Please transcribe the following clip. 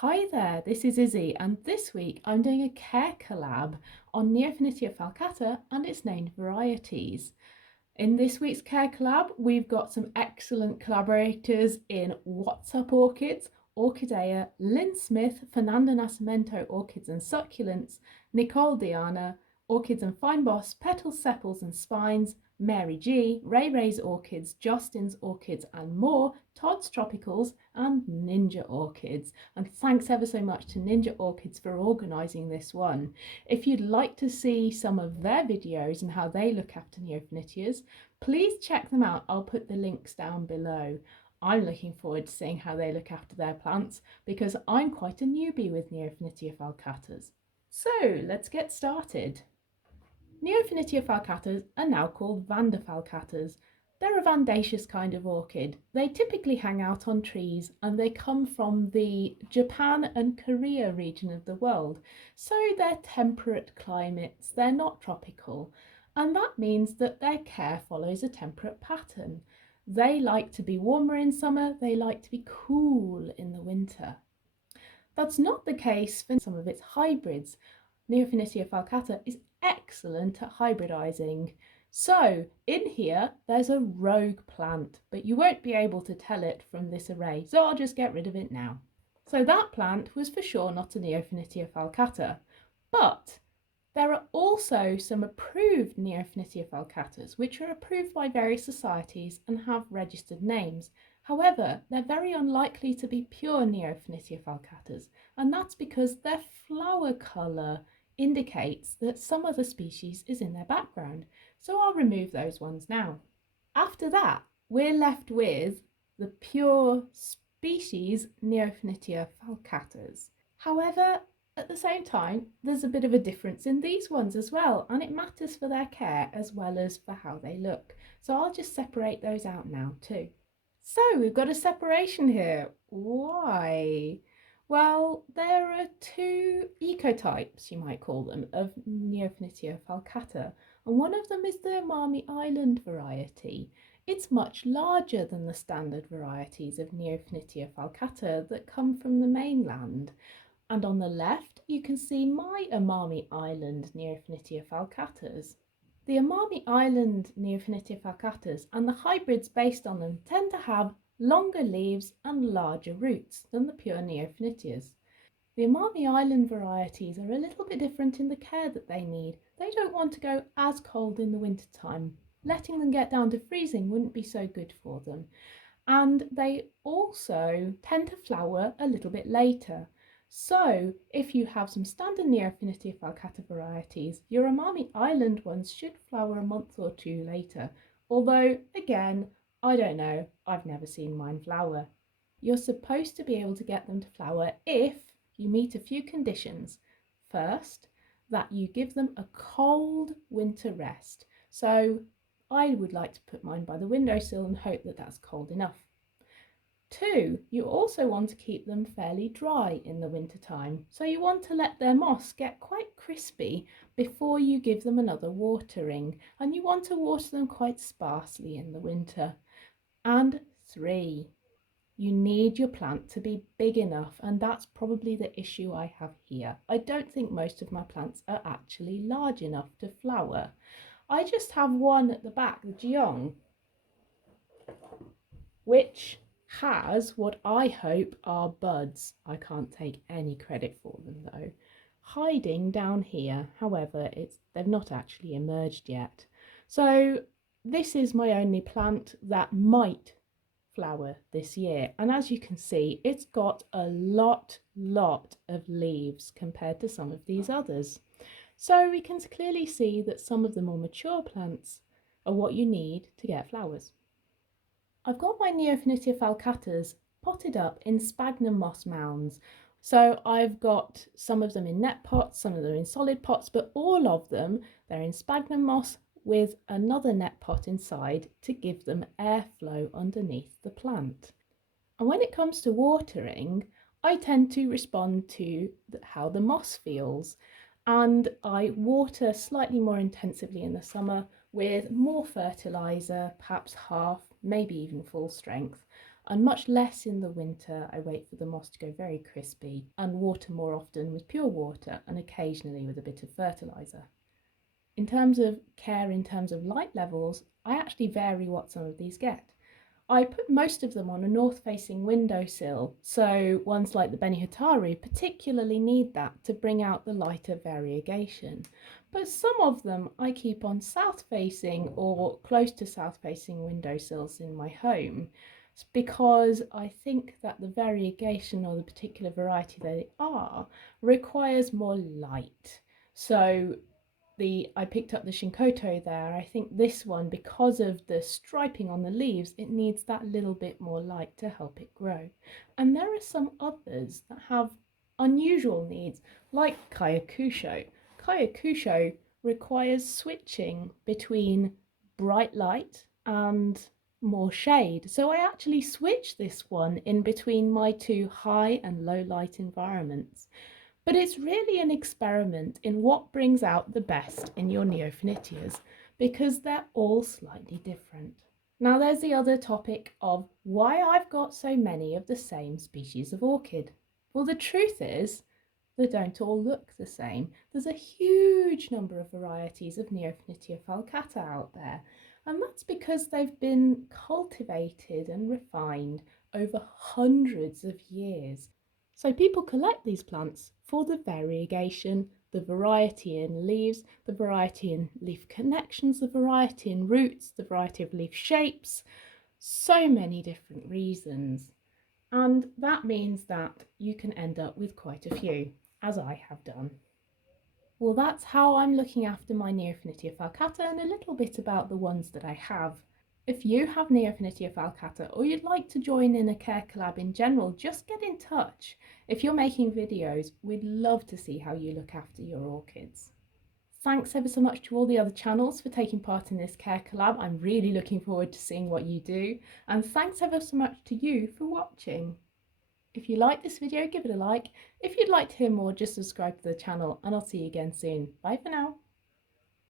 Hi there, this is Izzy, and this week I'm doing a care collab on Neofinetia falcata and its named varieties. In this week's care collab, we've got some excellent collaborators in What's Up Orchids, Orchidea, Lynn Smith, Fernando Nascimento Orchids and Succulents, Nicole Diana, Orchids and Fine Boss, Petals, Sepals and Spines, Mary G, Ray Ray's Orchids, Justin's Orchids and more, Todd's Tropicals and Ninja Orchids. And thanks ever so much to Ninja Orchids for organising this one. If you'd like to see some of their videos and how they look after Neofinitias, please check them out. I'll put the links down below. I'm looking forward to seeing how they look after their plants because I'm quite a newbie with Neofinitia falcatas. So let's get started. Neofinitia falcatas are now called Vanda falcatas. They're a vandaceous kind of orchid. They typically hang out on trees and they come from the Japan and Korea region of the world. So they're temperate climates, they're not tropical. And that means that their care follows a temperate pattern. They like to be warmer in summer, they like to be cool in the winter. That's not the case for some of its hybrids. Neofinitia falcata is excellent at hybridizing. So in here, there's a rogue plant, but you won't be able to tell it from this array, so I'll just get rid of it now. So that plant was for sure not a Neofinitia falcata, but there are also some approved Neofinitia falcatas, which are approved by various societies and have registered names. However, they're very unlikely to be pure Neofinitia falcatas, and that's because their flower colour indicates that some other species is in their background. So I'll remove those ones now. After that, we're left with the pure species Neofinitia falcatas. However, at the same time, there's a bit of a difference in these ones as well, and it matters for their care as well as for how they look. So I'll just separate those out now too. So we've got a separation here. Why? Well, there are two ecotypes, you might call them, of Neofinitia falcata, and one of them is the Amami Island variety. It's much larger than the standard varieties of Neofinitia falcata that come from the mainland. And on the left, you can see my Amami Island Neofinitia falcatas. The Amami Island Neofinitia falcatas and the hybrids based on them tend to have longer leaves and larger roots than the pure Neofinitias. The Amami Island varieties are a little bit different in the care that they need. They don't want to go as cold in the winter time. Letting them get down to freezing wouldn't be so good for them. And they also tend to flower a little bit later. So if you have some standard Neofinitia falcata varieties, your Amami Island ones should flower a month or two later. Although, again, I don't know, I've never seen mine flower. You're supposed to be able to get them to flower if you meet a few conditions. First, that you give them a cold winter rest. So I would like to put mine by the windowsill and hope that that's cold enough. Two, you also want to keep them fairly dry in the winter time, so you want to let their moss get quite crispy before you give them another watering, and you want to water them quite sparsely in the winter. And three, you need your plant to be big enough, and that's probably the issue I have here. I don't think most of my plants are actually large enough to flower. I just have one at the back, the Geong, which has what I hope are buds. I can't take any credit for them though. Hiding down here, however, they've not actually emerged yet. So this is my only plant that might flower this year, and as you can see, it's got a lot of leaves compared to some of these others. So we can clearly see that some of the more mature plants are what you need to get flowers. I've got my Neofinitia falcatas potted up in sphagnum moss mounds. So I've got some of them in net pots, some of them in solid pots, but all of them, they're in sphagnum moss with another net pot inside to give them airflow underneath the plant. And when it comes to watering, I tend to respond to how the moss feels. And I water slightly more intensively in the summer with more fertiliser, perhaps half, maybe even full strength. and much less in the winter. I wait for the moss to go very crispy and water more often with pure water and occasionally with a bit of fertiliser. In terms of care, in terms of light levels, I actually vary what some of these get. I put most of them on a north-facing windowsill, so ones like the Benihatari particularly need that to bring out the lighter variegation. But some of them I keep on south-facing or close to south-facing windowsills in my home, because I think that the variegation or the particular variety they are requires more light. So I picked up the Shinkoto there. I think this one, because of the striping on the leaves, it needs that little bit more light to help it grow. And there are some others that have unusual needs, like Kyakusho. Kyakusho requires switching between bright light and more shade. So I actually switched this one in between my two high and low light environments. But it's really an experiment in what brings out the best in your Neofinitias, because they're all slightly different. Now there's the other topic of why I've got so many of the same species of orchid. Well, the truth is, they don't all look the same. There's a huge number of varieties of Neofinitia falcata out there, and that's because they've been cultivated and refined over hundreds of years. So people collect these plants for the variegation, the variety in leaves, the variety in leaf connections, the variety in roots, the variety of leaf shapes, so many different reasons. And that means that you can end up with quite a few, as I have done. Well, that's how I'm looking after my Neofinitia falcata and a little bit about the ones that I have. If you have Neofinetia falcata or you'd like to join in a care collab in general, just get in touch. If you're making videos, we'd love to see how you look after your orchids. Thanks ever so much to all the other channels for taking part in this care collab. I'm really looking forward to seeing what you do. And thanks ever so much to you for watching. If you like this video, give it a like. If you'd like to hear more, just subscribe to the channel and I'll see you again soon. Bye for now.